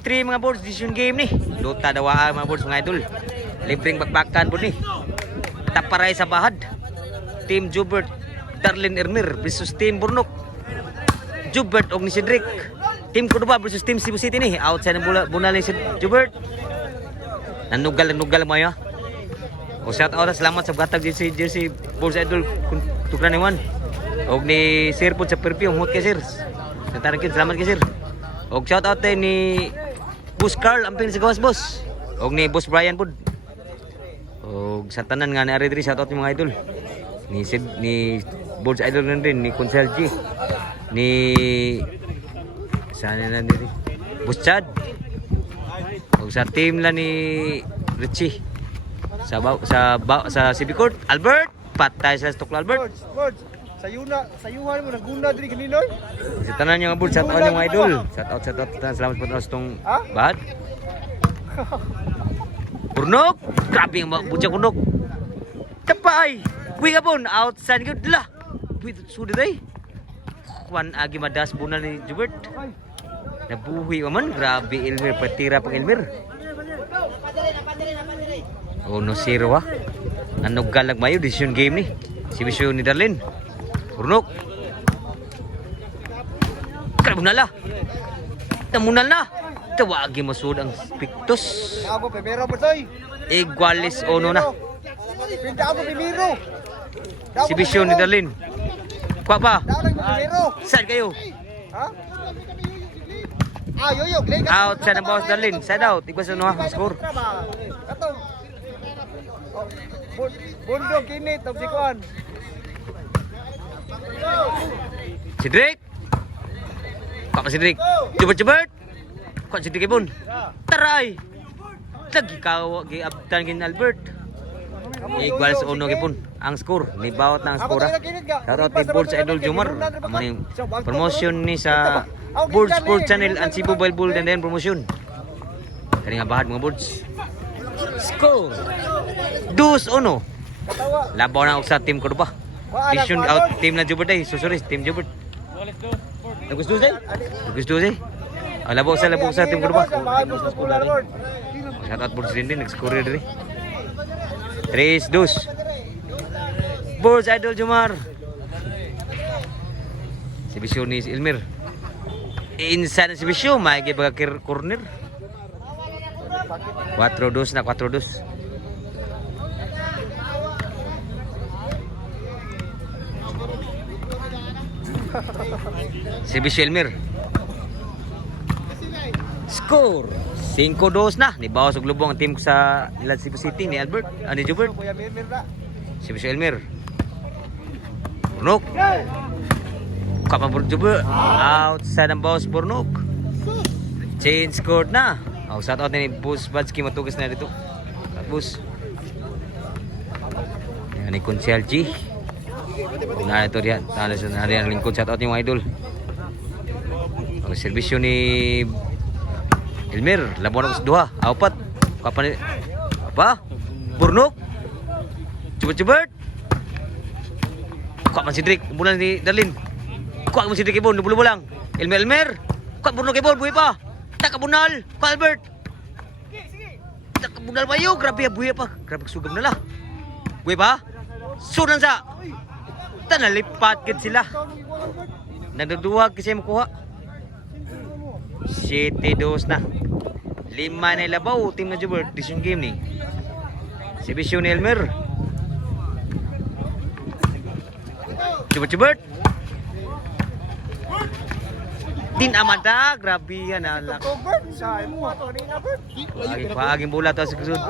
Game 3 mga boards, decision game ni. Dota dawaan mga boards mga idol. Libreng bakbakan po ni. Taparay sa bahad. Team Jubert Darlene Ermir versus Team Burnok. Jubert og ni Cedric. Team Cordoba versus Team Cebu City ni. Outside ng bunal ni Jubert. Nanugal mo ya. O shout out salamat sa gatag jersey boards idol tukran ni Juan. Og ni Sir po sa perfume hot kay Sir. Sa tarikid salamat kay Sir. Og shout out ni Boss Carl amping sa gawas boss. Og ni Boss Brian pud. Og sa tanan nga ni ari diri shout out ni mga idol. Ni Boards Idol rin ni Consel G. Ni sana na diri. Boss Chad. Og sa team la ni Richie. Sa CB Court Albert patay sa Tukla Albert. Boards. Sayuhan mo naguna diri kaninoy. Sa tanan yung board, shout out yung mga idol. Shout out. Salamat po sa itong bahad. Burnok! Grabe ang butya kunok. Tapay! Uwi ka po, outside ka. Dala! Uwi, sulit ay. Kwan agi madas bunal ni Jubert. Nabuhi ka man. Grabe Elmer, patira pang Elmer. Oh no zero ah. Nanog galag mayo, decision game ni. Si Bisyo ni Darlene. Burnok. Munal na. Munal na. Tawagi masud ang Pictus. Ako primero boy. Igualis ono na. Pinta ako primero. Si Bisyo ni Darlene. Kwa pa. Primero. Saan kayo? Ha? Yoyo, out sa ng boss Darlene. Side out. Igwas ano ha, score. Katong. Bundok kini tong sikuan. Cedric. Kak Cedric. Jubert. Kak Cedric ibon. Taray. Lagi kawo gi abtan gin Albert. Igual sa uno gipon ang score. Ni bawat na ang score. Shout out ni Boards Idol Jumar. Amani promotion ni sa Boards Sport Channel and Cebu Bull and then promotion. Kani nga bahad mga Boards. Score. 2-1. Labaw na og sa team ko pa. Vision out team na Jubert ay. Sorry, team Jubert. Gusto say? Labaw sa team ko ba? Shout out Boards din nag-score diri. 3-2. Boards Idol Jumar. Si Bisyo ni Elmer. Inside si Bisyo, may gibaga corner. 4-2 na 4-2. Si Bisyo Elmer. Score 5-2 na. Nibawas og lubong ang team sa Cebu City ni Albert, ni Jubert. Si Bisyo Elmer. Burnok. Kapag Jubert. Outside ang boss Burnok. Change scored na. Shout out ni Boss Badski matugas na dito. Boss. Yan ni Consel G. Na ito riyan. Tala sa nariyan lingkod. Shout out ni mga idol. Ang serbisyo ni Elmer, labuan ako sa duha. Apat. Kapan ni apa? Burnok. Jubert. Kuha man Cedric, bulan ni Darlene. Kuha man Cedric ibon, bulo lang. Elmer. Kuha Burnok ibon, buhay pa. Tak kabunal, Kuha Albert. Tak kabunal pa yo, grabe buhay pa. Grabe sugam na la. Buhay pa. Sunan sa. Tanalipat gid sila. Nagduduwag kasi makuha. 7-2 na. 5 na ilabaw team na Jubert decision game ni. Si Bisyo ni Elmer. Jubert. Din amanda, grabe yan alak. Paging bola to sa kusud.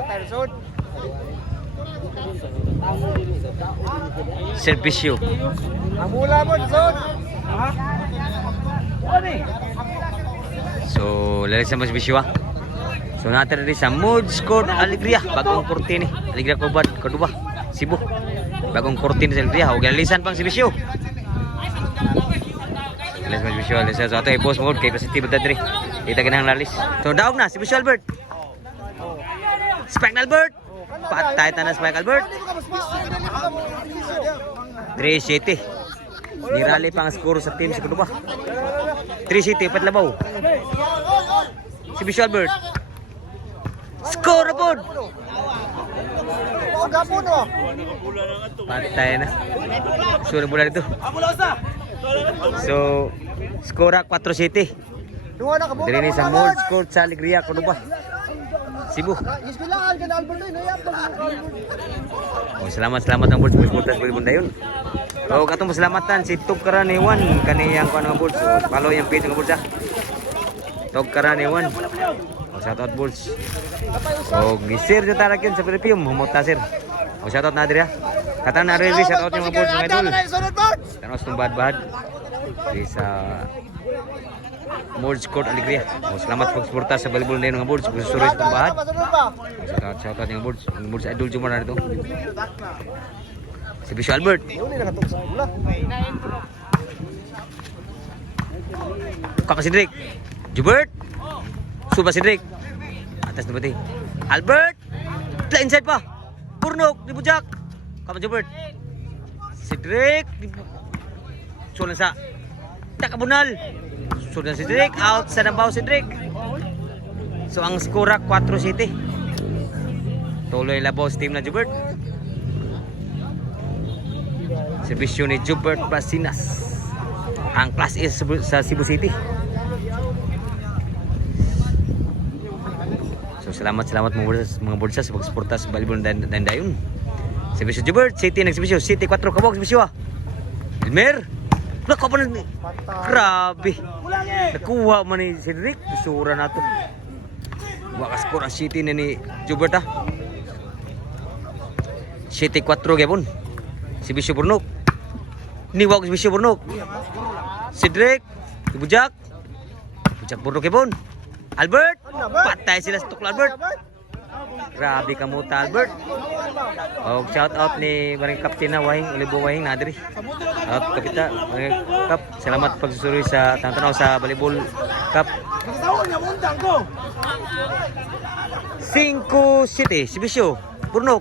Servisyo. Bola mo sud. So, lalagyan sa mas bisyo ah. So, natin rin sa Moods Court Alegria. Bagong korte ni. Alegria Cordoba, Cebu. Bagong korte ni sa Alegria. Huwag nalisan pang si bisyo. Lalagyan mas bisyo. So, ito ay boss mo. Kay positive dad rin. Kita ganang lalis. So, daog na. Si bisyo Albert. Spike Albert. Patay ta na Spike Albert. 3-7. Nirali pang score sa team sa Cordoba. 3-7, patlabaw. Si Bisyo Albert. Score na po. Oh, gapon oh. Patay na. Sure bola dito. So, score 4-7. Duha na ka bola. Dili ni sa Mords Court sa Alegria, Cordoba. Cebu. Ispilaan ka na Albert ay nayap. Oh, salamat ang Mords Sportas Bulibunda yun. So, katong pasalamatan si Tog Karaniwan kaniyang kuan nga Mords. So, follow yung page ng Mords. Tog Karaniwan. Oh, shout out Mords. Oh, gisir sa tarak yun sa perfume, humota sir. Oh, shout out na diri ha. Katang na rin shout out yung mga Mords mga idol. Tanos ng bahad-bahad. Di sa Mords Court Alegria. Oh, salamat pagsuporta sa volleyball na yun mga Mords. Gusto suris itong bahad. Shout out yung Mords. Yung Mords idol Jumar na ito. Si Bisyo Albert. Yun na katong sa bola. Kaka si Drake. Jubert. Suba si Drake. Atas na pati. Albert. Tla inside pa. Purnok. Di bujak. Kama Jubert. Si Drake. Sulan sa. Takabunal. Sulan si Drake. Out sa nabaw si Drake. So ang skora 4-7. Tuloy labaw sa team na Jubert. Servisyo ni Jubert Basinas. Ang class A sa Cebu City. So salamat mga Borsa sa pagsuporta sa volleyball ng dayon. Servisyo Jubert City nagservisyo. City 4 kabog servisyo. Elmer. Lako pa na. Grabe. Nakuha man ni Cedric. Bisura na to. Wakas skor ang City ni Jubert ha. City 4 gabon. Si Bisyo Burnok. Niwag si Bisyo Burnok. Cedric. Ibujak. Bujak Burnok gabon. Albert. Patay sila sa tukla Albert. Grabe ka mo ta Albert. Og shout out ni barang kapten na Wahing Olibo Wahing nadiri. At kapita barang kap salamat pagsusuri sa tanaw sa volleyball cup. 5-7 si Bisyo Burnok.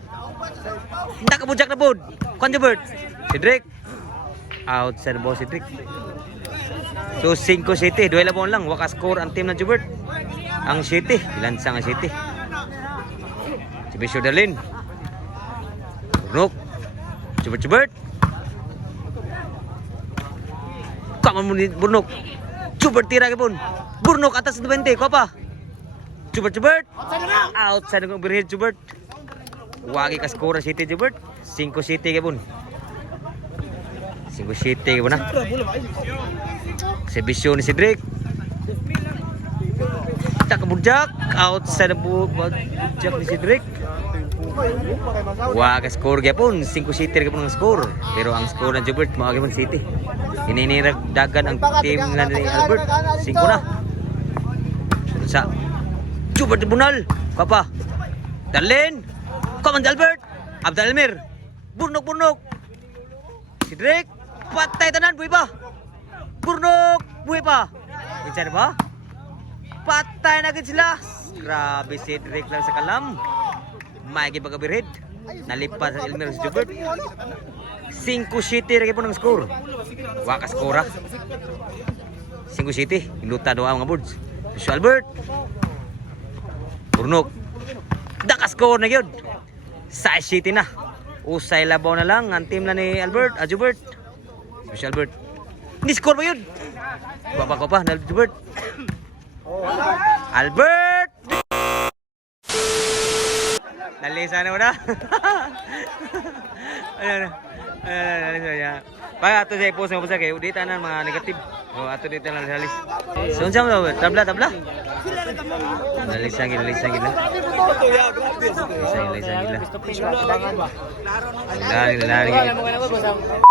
Nakabujak na pod. Kwan Jubert. Cedric. Outside ball Cedric. So 5-7 duel lang wakas score ang team ng Jubert. Ang City ilansang ang City. Si Bisyo Darlin. Burnok. Jubert. Kaman mo ni Burnok. Jubert tira kapon. Burnok atas 20. Ko pa. Jubert. Outside ng overhead Jubert. Wagi ka score City Jubert. 5-7 kapon. 5-7 kapon na. Servisyo ni Cedric. Takabujak. Outside ng bujak ni Cedric. Wag score gapon 5-7 gapon ang score pero ang score ng Jubert mao gapon City. Ininiragdagan ang team na ni Albert 5 na. Sa Jubert bunal kapa. Darlene Kaman Albert Abdal Elmer Burnok Cedric patay tanan buhay pa. Burnok buhay pa. Inside ba? Patay na gid sila. Grabe Cedric lang sa kalam. May gibagabirhead. Nalipas sa Elmer sa Jubert. 5-7 rin po ng score. Wakas skora. 5-7. Inuta doon ang mga boards. Bisyo Albert. Burnok. Daka score na yun. 6-7 na. Usay labaw na lang ang team na ni Albert. Jubert. Bisyo Albert. Ni-score ba yun? Baba ko pa na Jubert. Albert. Nalisa na mo na. Nalisa niya. Pag ato siya i-post mo sa kayo, dito na mga negative. O ato dito na nalis. So, saan mo? Tabla? Nalisa gila. Nalisa gila. Lari gila.